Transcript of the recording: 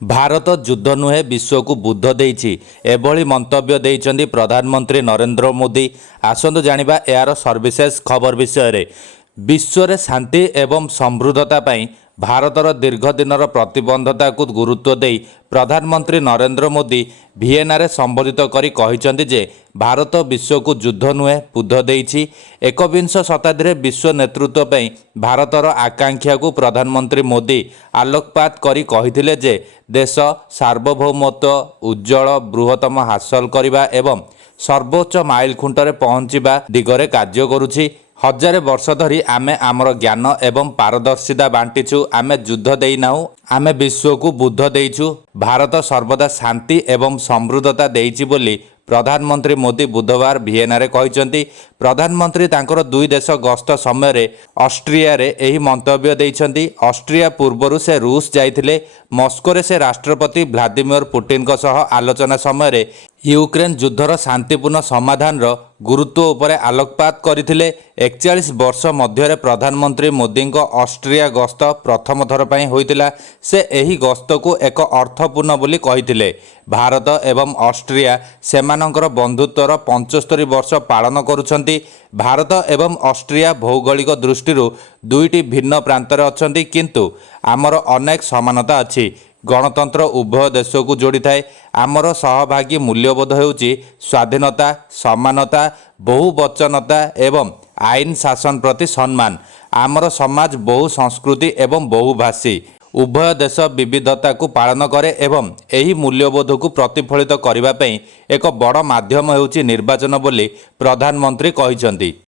ଭାରତ ଯୁଦ୍ଧ ନୁହେଁ ବିଶ୍ୱକୁ ବୁଦ୍ଧ ଦେଇଛି ଏଭଳି ମନ୍ତବ୍ୟ ଦେଇଛନ୍ତି ପ୍ରଧାନମନ୍ତ୍ରୀ ନରେନ୍ଦ୍ର ମୋଦି। ଆସନ୍ତୁ ଜାଣିବା ଏହାର ସର୍ବିଶେଷ ଖବର ବିଷୟରେ। ବିଶ୍ୱରେ ଶାନ୍ତି ଏବଂ ସମୃଦ୍ଧତା ପାଇଁ ଭାରତର ଦୀର୍ଘ ଦିନର ପ୍ରତିବଦ୍ଧତାକୁ ଗୁରୁତ୍ୱ ଦେଇ ପ୍ରଧାନମନ୍ତ୍ରୀ ନରେନ୍ଦ୍ର ମୋଦି ଭିଏନାରେ ସମ୍ବୋଧିତ କରି କହିଛନ୍ତି ଯେ ଭାରତ ବିଶ୍ୱକୁ ଯୁଦ୍ଧ ନୁହେଁ ବୁଦ୍ଧ ଦେଇଛି। ଏକବିଂଶ ଶତାବ୍ଦୀରେ ବିଶ୍ୱ ନେତୃତ୍ୱ ପାଇଁ ଭାରତର ଆକାଂକ୍ଷାକୁ ପ୍ରଧାନମନ୍ତ୍ରୀ ମୋଦି ଆଲୋକପାତ କରି କହିଥିଲେ ଯେ ଦେଶ ସାର୍ବଭୌମତ୍ୱ ଉଜ୍ଜ୍ୱଳ ବୃହତ୍ତମ ହାସଲ କରିବା ଏବଂ ସର୍ବୋଚ୍ଚ ମାଇଲଖୁଣ୍ଟରେ ପହଞ୍ଚିବା ଦିଗରେ କାର୍ଯ୍ୟ କରୁଛି। ହଜାରେ ବର୍ଷ ଧରି ଆମେ ଆମର ଜ୍ଞାନ ଏବଂ ପାରଦର୍ଶିତା ବାଣ୍ଟିଛୁ। ଆମେ ଯୁଦ୍ଧ ଦେଇନାହୁଁ, ଆମେ ବିଶ୍ୱକୁ ବୁଦ୍ଧ ଦେଇଛୁ। ଭାରତ ସର୍ବଦା ଶାନ୍ତି ଏବଂ ସମୃଦ୍ଧତା ଦେଇଛି ବୋଲି ପ୍ରଧାନମନ୍ତ୍ରୀ ମୋଦି ବୁଧବାର ଭିଏନାରେ କହିଛନ୍ତି। ପ୍ରଧାନମନ୍ତ୍ରୀ ତାଙ୍କର ଦୁଇ ଦେଶ ଗସ୍ତ ସମୟରେ ଅଷ୍ଟ୍ରିଆରେ ଏହି ମନ୍ତବ୍ୟ ଦେଇଛନ୍ତି। ଅଷ୍ଟ୍ରିଆ ପୂର୍ବରୁ ସେ ରୁଷ ଯାଇଥିଲେ। ମସ୍କୋରେ ସେ ରାଷ୍ଟ୍ରପତି ଭ୍ଲାଦିମିର ପୁଟିନଙ୍କ ସହ ଆଲୋଚନା ସମୟରେ ୟୁକ୍ରେନ ଯୁଦ୍ଧର ଶାନ୍ତିପୂର୍ଣ୍ଣ ସମାଧାନର ଗୁରୁତ୍ୱ ଉପରେ ଆଲୋକପାତ କରିଥିଲେ। 41 ବର୍ଷ ମଧ୍ୟରେ ପ୍ରଧାନମନ୍ତ୍ରୀ ମୋଦିଙ୍କ ଅଷ୍ଟ୍ରିଆ ଗସ୍ତ ପ୍ରଥମ ଥର ପାଇଁ ହୋଇଥିଲା। ସେ ଏହି ଗସ୍ତକୁ ଏକ ଅର୍ଥପୂର୍ଣ୍ଣ ବୋଲି କହିଥିଲେ। ଭାରତ ଏବଂ ଅଷ୍ଟ୍ରିଆ ସେମାନଙ୍କର ବନ୍ଧୁତ୍ୱର 75 ବର୍ଷ ପାଳନ କରୁଛନ୍ତି। ଭାରତ ଏବଂ ଅଷ୍ଟ୍ରିଆ ଭୌଗୋଳିକ ଦୃଷ୍ଟିରୁ ଦୁଇଟି ଭିନ୍ନ ପ୍ରାନ୍ତରେ ଅଛନ୍ତି, କିନ୍ତୁ ଆମର ଅନେକ ସମାନତା ଅଛି। ଗଣତନ୍ତ୍ର ଉଭୟ ଦେଶକୁ ଯୋଡ଼ିଥାଏ। ଆମର ସହଭାଗୀ ମୂଲ୍ୟବୋଧ ହେଉଛି ସ୍ୱାଧୀନତା, ସମାନତା, ବହୁବଚନତା ଏବଂ ଆଇନ ଶାସନ ପ୍ରତି ସମ୍ମାନ। ଆମର ସମାଜ ବହୁ ସଂସ୍କୃତି ଏବଂ ବହୁଭାଷୀ। ଉଭୟ ଦେଶ ବିବିଧତାକୁ ପାଳନ କରେ ଏବଂ ଏହି ମୂଲ୍ୟବୋଧକୁ ପ୍ରତିଫଳିତ କରିବା ପାଇଁ ଏକ ବଡ଼ ମାଧ୍ୟମ ହେଉଛି ନିର୍ବାଚନ ବୋଲି ପ୍ରଧାନମନ୍ତ୍ରୀ କହିଛନ୍ତି।